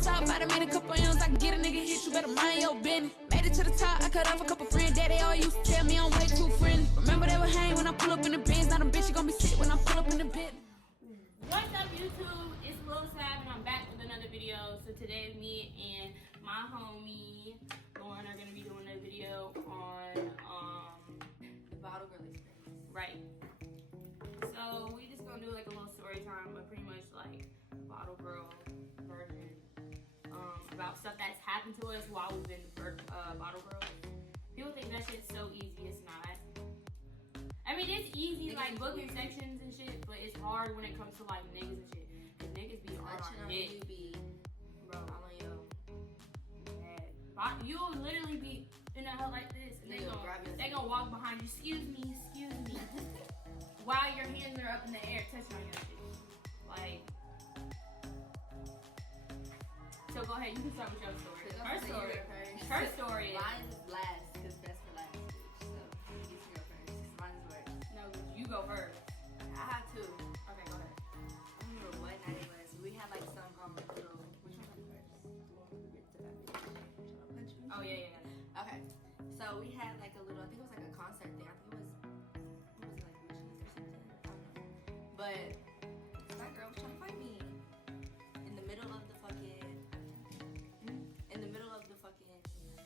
top, might have made a couple M's. I can get a nigga hit, you better mind your business. Made it to the top, I cut off a couple friends. Daddy all used to tell me I'm way too friendly. Remember they would hang when I pull up in the Benz. Now them bitches gon' be sick when I pull up in the pit. What's up, YouTube? It's Lil Sav, and I'm back with another video. So today, me and my homie Lauren are gonna be doing a video on the bottle girl experience. Right. So we just gonna do like a little story time, but pretty much like bottle girl version. About stuff that's happened to us while we've been bottle girls. People think that shit's so easy. It's not. I mean, it's easy, like booking sections and shit, but it's hard when it comes to like niggas and shit. Cause niggas be on our dick. Bro, I'm on yo. You'll literally be in the hell like this, and they gonna walk behind you. Excuse me. While your hands are up in the air, touching on your shit. Like. So go ahead, you can start with your story. Her story is... Mine is last, because best for last, bitch. So, you can go first. Mine is worse. No, you go first. I have two. Okay, go ahead. I don't remember what night it was. We had like some little... Which one first? Oh, yeah. Okay. So, we had like a little... I think it was like a concert thing. I think it was... What was it, like Richie's or something? I don't know. But that girl was trying to fight me. In the middle of the fucking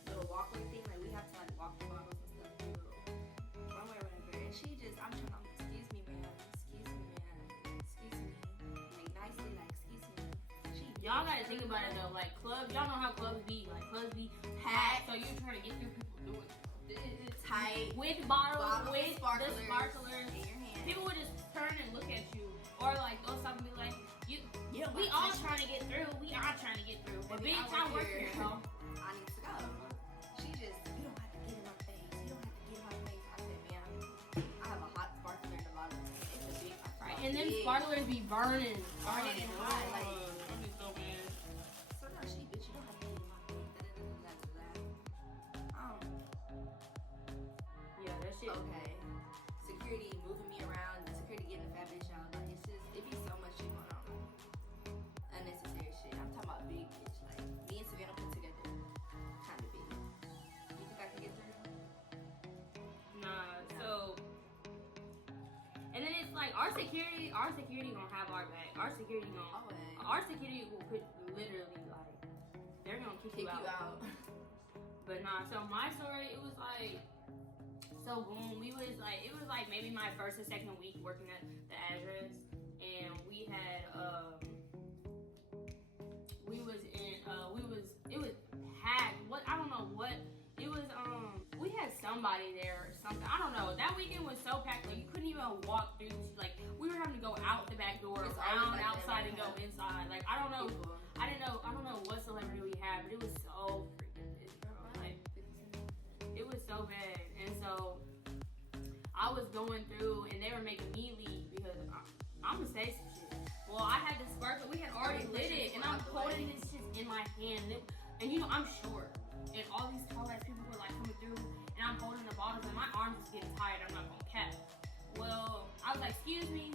little walkway thing, like we have to like walk the bottles and stuff, little runway or whatever. And she just, I'm trying to, excuse me, ma'am, like nicely, like excuse me. Y'all gotta think about it though, like clubs, y'all know how clubs be, like clubs be packed, so you're trying to get through people doing this tight with bottles with sparklers the sparklers. in your hand. People would just turn and look at you, or like they'll stop and be like, we all trying to get through, but bitch, I'm working, so I need to go. She just, you don't have to get in my face. I said, ma'am, I have a hot sparkler in the bottle. It's a big, right. And them sparklers be burning and hot. Like, that'd be so bad. So no, bitch, you don't have to get in my face. Yeah, that shit. Okay. Security moving me around. Security getting the fat bitch out. Like, it's just, it be so much shit going on. Unnecessary shit. I'm talking about big bitch. Like, me and Savannah put together. Kind of big. You think I can get through? Nah, so, and then it's like our security gonna have our back. Our security will put literally like, they're gonna kick you out. But nah, so my story, it was like, so boom, it was like maybe my first or second week working at the address, and we had, it was packed. I don't know what it was. We had somebody there or something. I don't know. That weekend was so packed, like you couldn't even walk through. Like we were having to go out the back door, around outside, and go inside. Like I don't know what celebrity we had, but it was so freaking big, bro. Like it was so bad, and so I was going through, and they were making me leave because I'm gonna say some shit. Well, I had the sparkler. We had already lit it, and I'm holding this shit in my hand. And you know, I'm short. And all these tall ass people were like coming through, and I'm holding the bottles, and my arms was getting tired. I'm not gonna cap. Well, I was like, excuse me.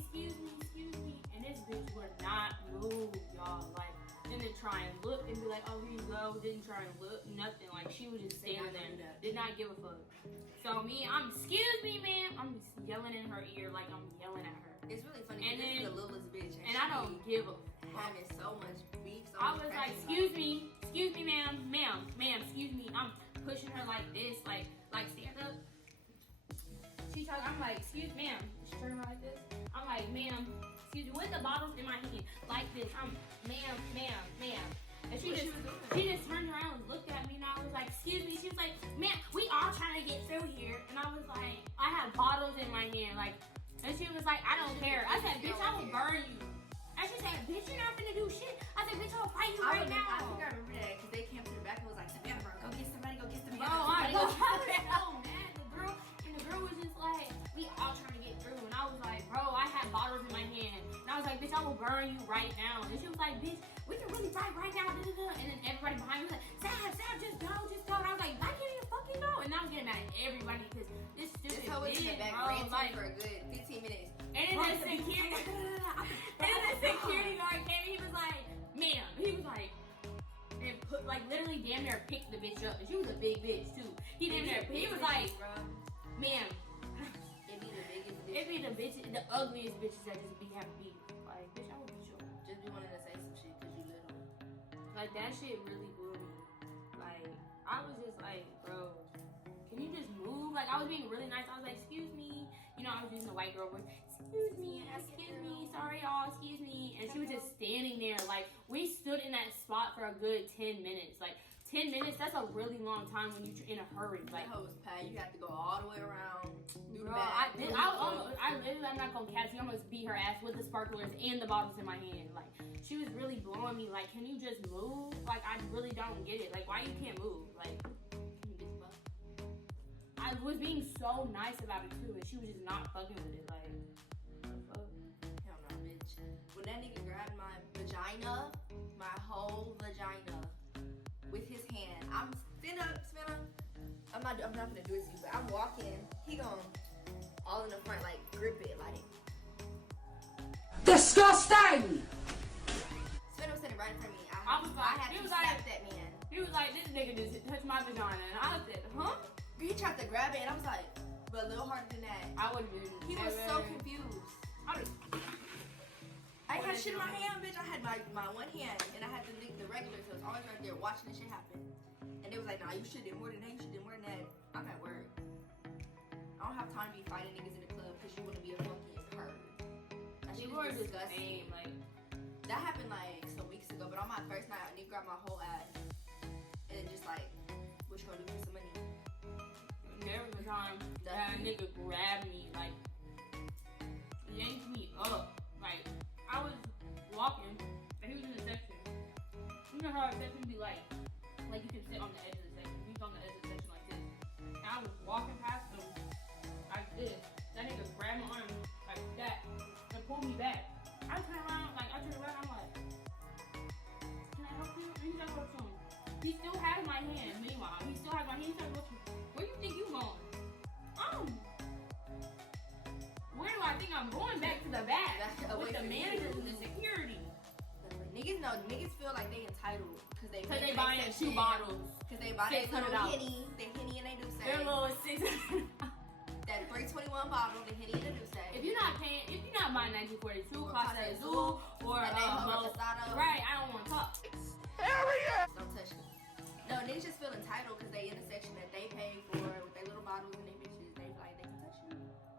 And this bitch would not move, y'all. Like, didn't try and look and be like, oh, here you go. Didn't try and look, nothing. Like, she was just standing there. Did not give a fuck. So excuse me, ma'am. I'm just yelling in her ear like I'm yelling at her. It's really funny. And this is the littlest bitch. And I don't give a having so much beef. I was like, excuse me, ma'am, excuse me. I'm pushing her like this, like stand up. She talking, I'm like, excuse ma'am. She turning around like this. I'm like, ma'am, excuse me, with the bottles in my hand, like this. I'm, ma'am. And she just turned around and looked at me, and I was like, excuse me. She was like, ma'am, we all trying to get through here. And I was like, I have bottles in my hand, like. And she was like, I don't care. I said, bitch, I will burn you. And she said, bitch, you're not finna do shit. I said, bitch, I will fight you right now. I think I remember that because they came to the back and was like, Savannah, bro, go get somebody. Bro, I was so mad. The girl was just like, we all trying to get through. And I was like, bro, I had bottles in my hand. And I was like, bitch, I will burn you right now. And she was like, bitch, we can really fight right now. And then everybody behind me was like, Sam, just go. And I was like, I can't even fucking go. And I was getting mad at everybody because this stupid bitch, bro, like, for a good 15 minutes. And then the security guard came and he was like, ma'am. He was like, damn near picked the bitch up, and she was a big bitch too. He damn near, he was like, ma'am. It be the bitches, the ugliest bitches that just be having beef. Like, bitch, I would beat you up. Just be wanting to say some shit because you little. Like, that shit really blew me. Like, I was just like, bro, can you just move? Like, I was being really nice. I was like, excuse me. You know, I was using the white girl voice. Excuse me, sorry y'all, excuse me. And she was just standing there. Like, we stood in that spot for a good 10 minutes. Like, 10 minutes, that's a really long time when you're in a hurry. Like, that hoe was packed. You had to go all the way around. Bro, I literally, I'm not gonna catch you. I'm gonna beat her ass with the sparklers and the bottles in my hand. Like, she was really blowing me. Like, can you just move? Like, I really don't get it. Like, why you can't move? Like, I was being so nice about it too, and she was just not fucking with it. Like, what the fuck? Hell no, bitch. When that nigga grabbed my vagina, my whole vagina, with his hand, I'm spin up. I'm not gonna do it to you, but I'm walking. He gon' all in the front, like grip it, like. Disgusting! Spin was sitting right in front of me. I was like, I had he to was slap like, that man. He was like, this nigga just touched my vagina, and I said, huh? He tried to grab it, and I was like, but a little harder than that. I would've been. He was so confused. I had shit in my hand, bitch. I had my one hand, and I had the regular, so it's always right there watching this shit happen. And they was like, nah, you should do more than that. You should do more than that. I'm at work. I don't have time to be fighting niggas in the club because you want to be a fucking perv. That shit is disgusting. Like, that happened like some weeks ago, but on my first night, a nigga grabbed my whole ass. And just like, what you gonna do for some money? there was a time that a nigga grabbed me, like, yanked me up. Like, I was walking, and he was in the section. You know how a section be like you can sit on the edge of the section. He's on the edge of the section like this. And I was walking past him like this. That nigga grabbed my arm like that and pulled me back. I turned around, I'm like, can I help you? And he's like, what's on? He still has my hand. Meanwhile, he still has my hand. He's like, where do you think you going? Where do I think I'm going? Back to the back with the managers and the security. Niggas feel like they entitled because they buying 2 bottles. Because they buy that little Henny, they Henny and they do say. Their little 6. That 321 bottle, the Henny and they do say. If you're not buying 1942, Costa Azul, or right, I don't want to talk. Don't touch me. No, niggas just feel entitled because they in the section that they pay for with their little bottles and they bitches. They feel like they can touch you.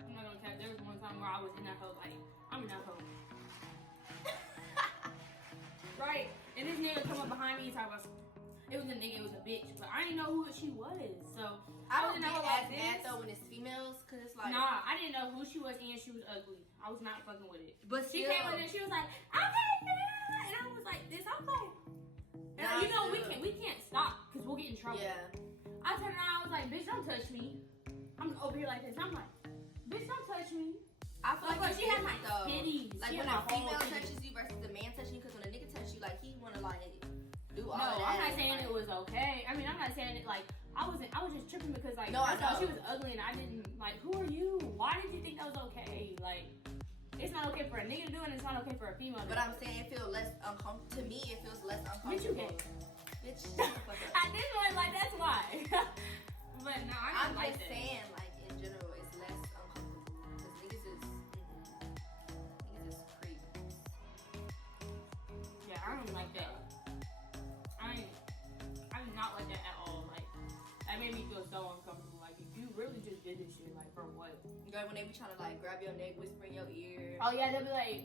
I'm not gonna cap. There was one time where I was in that hoe, like, I'm in that hoe. Right, and this nigga come up behind me and talk about, it was a nigga, it was a bitch, but I didn't know who she was, so I don't know get about mad though when it's females, cause it's like, nah, I didn't know who she was and she was ugly. I was not fucking with it. But she still, came in and she was like, okay, yeah, and I was like this, I was like, and you know we can't stop because we'll get in trouble. Yeah. I turned around, I was like, bitch, don't touch me. I'm over here like this. I'm like, bitch, don't touch me. I feel like she had my titties. Like when a female touches you versus the man touching you, because when a nigga touches you, like he wanna like do all that. No, I'm not saying it was okay. I mean, I'm not saying it like I was just tripping because like no, I thought she was ugly and I didn't like. Who are you? Why did you think that was okay? Like, it's not okay for a nigga to do it, and it's not okay for a female to do it. But I'm saying it feels less uncomfortable. To me, it feels less uncomfortable. Bitch, you gay. Bitch, at this point, like that's why. But no, I'm just saying, like in general, it's less uncomfortable because niggas is creep. Yeah, I don't like that. I do not like that at all. Like, that made me feel so uncomfortable. Like, you really just did this shit. Like, for what? Girl, when they be trying to like grab your neck, whisper in your ear. Oh yeah, they'll be like,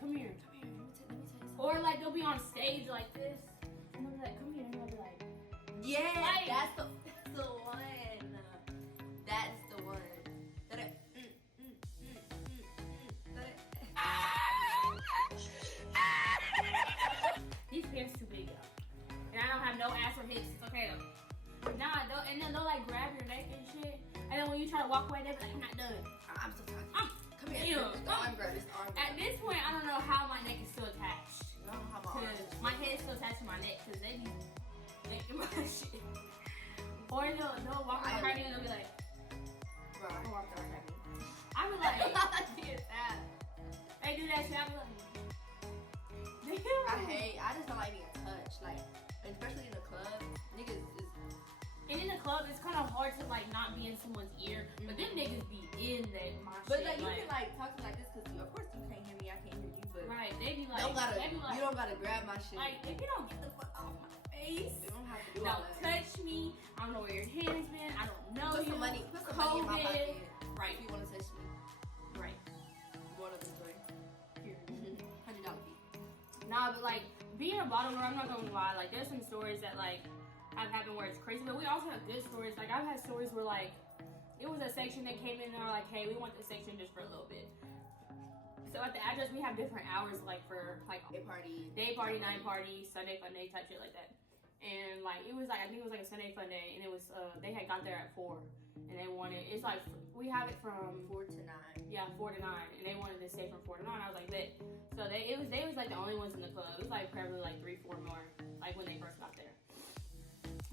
come here. Let me tell you something. Or like they'll be on stage like this, and they'll be like, come here, and they'll be like, yeah, like, that's the one. That's the one. These pants too big, y'all. And I don't have no ass or hips. It's okay though. Nah, and then they'll like grab your neck and shit. And then when you try to walk away, they'll be like, I'm not done. I'm so tired. Come here. Ew. It's the arm grab. It's the arm grab. At this point, I don't know how my neck is still attached. I don't know how my arm is. My head is still attached to my neck because they be making my shit. Or they'll walk behind me and they'll be like, bro, I walk behind me. I be like, did that. They do that shit. I be like, I just don't like being touched. Like, especially And in the club, it's kind of hard to like not be in someone's ear, but them niggas be in that my But shit. like you can like talk to me like this because of course you can't hear me, I can't hear you. But right, they be like, you don't gotta grab my shit. Like if you don't get the fuck off my face, you don't have to do all don't that. touch me. I don't know where your hands been. I don't know Put you. some money in my pocket. Right. If you want to touch me. Right. More of the story. $100 fee. Nah, but like being a bottle girl, I'm not gonna lie. Like there's some stories that like have happened where it's crazy, but we also have good stories. Like I've had stories where like it was a section that came in and are like, hey, we want this section just for a little bit. So at the address we have different hours like for like day party, night party, Sunday fun day type shit like that. And like it was like I think it was like a Sunday fun day, and it was they had got there at 4, and they wanted it's like we have it from 4 to 9. Yeah, 4 to 9, and they wanted to stay from 4 to 9. I was like, bet. So they was like the only ones in the club. It was like probably like 3-4 more like when they first got there.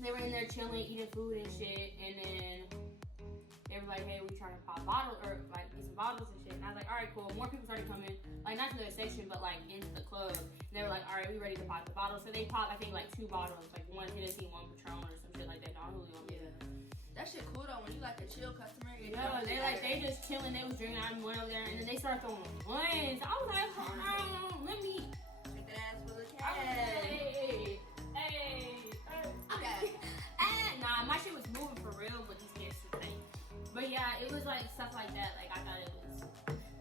They were in there chilling, eating food and shit, and then they were like, hey, we trying to pop bottles or like get some bottles and shit. And I was like, all right, cool. More people started coming, like not to their section, but like into the club. And they were like, all right, we ready to pop the bottles. So they popped, I think, like 2 bottles, like 1 Hennessy, 1 Patron, or some shit like that. Don Julio. Yeah. That shit cool though when you like a chill customer. Yeah, they just chilling. They was drinking. I went over there, and then they started throwing ones. I was like, hold on, let me. Take that ass for the I cash. was like, hey. Nah, my shit was moving for real, but these kids too tight. But yeah, it was like stuff like that. Like I thought it was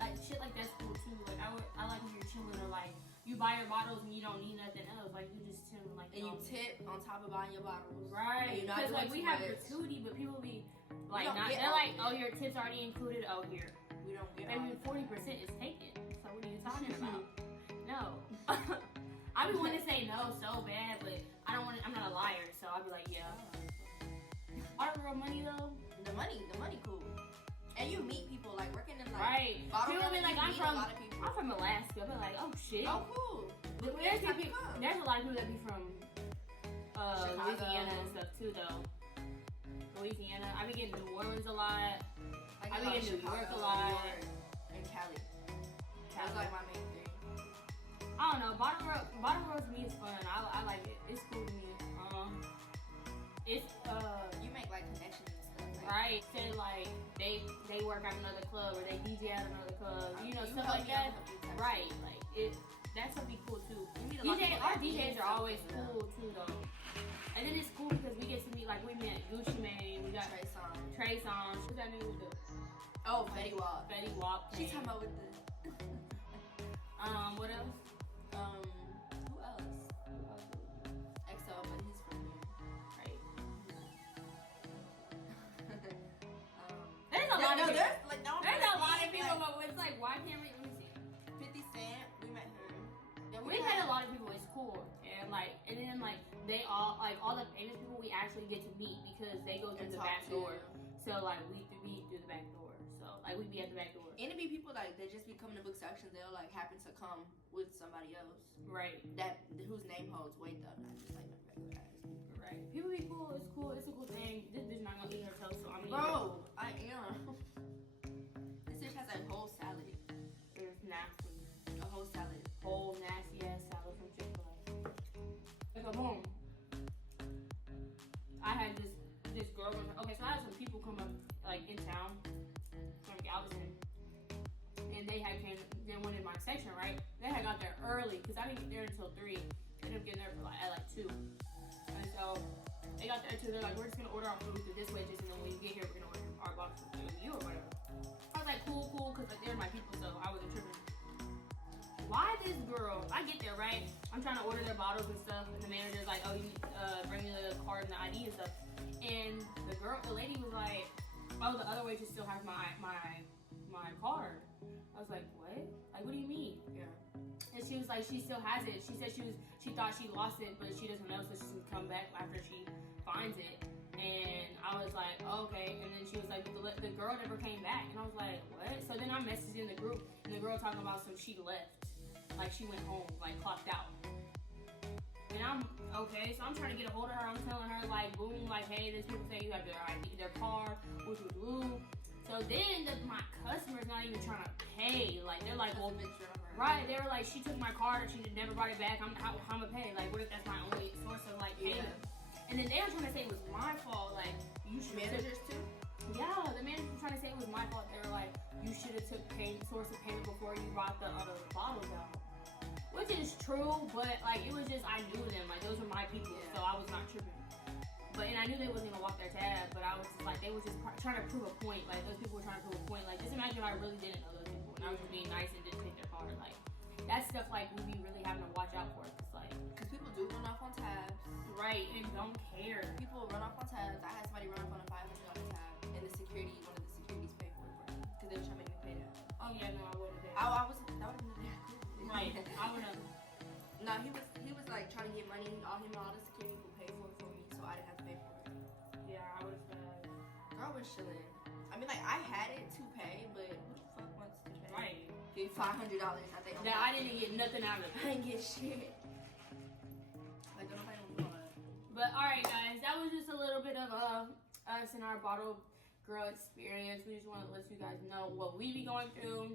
like shit like that's cool too. Like I like when you're chilling or like you buy your bottles and you don't need nothing else. Like you just chilling like. And you tip on top of buying your bottles. Right. Because like we have gratuity, but people be like not. They're like, oh, your tips already included. Oh, here. We don't get. Maybe 40% is taken. So what are you talking about? No. I be wanting to say no so bad, but I don't want. I'm not a liar, so I'll be like, yeah. All the real money though. The money cool. And you meet people like working in like right. bottle People be like, I'm a lot of people. I'm from Alaska. But like, oh shit. Oh cool. But there's a lot of people that be from Louisiana and stuff too though. Louisiana. I be getting New Orleans a lot. I be getting New York a lot. And Cali. That's like my main thing. I don't know. Bottle road to me is fun. I like it. It's cool to me. It's you make like connections and stuff. Like, right. Instead of like they work at another club or they DJ at another club. You know, stuff like that. Right. Like that stuff be cool too. Our DJs are always cool too though. And then it's cool because we get to meet like we met Gucci Mane, we got Trey Songz. Who's that nigga with the Fetty Wap. Fetty Wap. She's talking about with the what else? Who else? XO, but he's from here. Right. There's a lot of people. There's a lot of people, but it's like, why can't we? Let me see. 50 Cent, we met him. Then We met a lot of people. It's cool, and then they all the famous people we actually get to meet because they go through the back door. So like we do the back door. So like we be at the back door. And it be people like they just be coming to book sections. They'll like happen to come with somebody else. Right. That whose name holds weight though, not just like regular ass people. Right. People be cool. It's cool. It's a cool thing. This bitch not gonna eat her toast, so I'm gonna Bro, I am. This bitch has a whole salad. It's nasty. A whole salad. Whole nasty ass salad from Chick-fil-A. Like a boom. I had this girl. Okay, so I had some people come up like in town from Galveston, and they went in my section, right? They had got there early because I didn't get there until 3. I ended up getting there at 2, and so they got there too. They're like, we're just gonna order our food through this way, just and then when you get here, we're gonna order our box through you or whatever. I was like, cool, because like they're my people, so I wasn't tripping. Why this girl? I get there, right? I'm trying to order their bottles and stuff, and the manager's like, oh, you bring me the card and the ID and stuff. And the lady was like, oh, the other waitress still has my card. I was like, what? Like, what do you mean? Yeah. And she was like, she still has it. She said she thought she lost it, but she doesn't know, so she's gonna come back after she finds it. And I was like, oh, okay. And then she was like, the girl never came back. And I was like, what? So then I messaged in the group, and the girl talking about some she left. Like, she went home, like, clocked out. And I'm, okay, so I'm trying to get a hold of her. I'm telling her, like, boom, like, hey, there's people say you have their ID, their card, woo. So then my customer's not even trying to pay. Like, they're like, well, right, they were like, she took my card and she never brought it back. How am I pay? Like, what if that's my only source of, like, payment? Yeah. And then they were trying to say it was my fault. Like, my fault. They were like, you should have took source of payment before you brought the bottles out. Which is true, but like it was just, I knew them. Like those were my people, so I was not tripping. But, and I knew they wasn't gonna walk their tab, but I was just like, they were just trying to prove a point. Like, those people were trying to prove a point. Like, just imagine if I really didn't know those people and I was just being nice and didn't take their card. Like, that's stuff like we be really having to watch out for. Cause like, because people do run off on tabs. Right, and don't care. People run off on tabs. I had somebody run off on a $500 tab, and the security, one of the securities paid for it because they were trying to make me pay that. Oh yeah, no, I wouldn't have. That would have been Right, I would have. No, he was like trying to get money. All the security people paid for it for me, so I didn't have to pay for it. Yeah, I would have. Girl was chilling. I mean, like I had it to pay, but who the fuck wants to pay? Right. Get $500. I think. Yeah, I didn't get nothing out of it. I didn't get shit. Like don't nobody want to. But all right, guys, that was just a little bit of us and our bottle girl experience. We just want to let you guys know what we be going through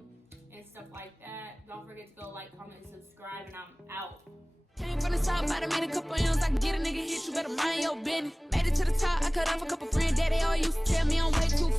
and stuff like that. Don't forget to go like, comment, and subscribe, and I'm out. Came from the top, I done made a couple M's. I can get a nigga hit, you better mind your business. Made it to the top, I cut off a couple friends that they all used to tell me I'm way too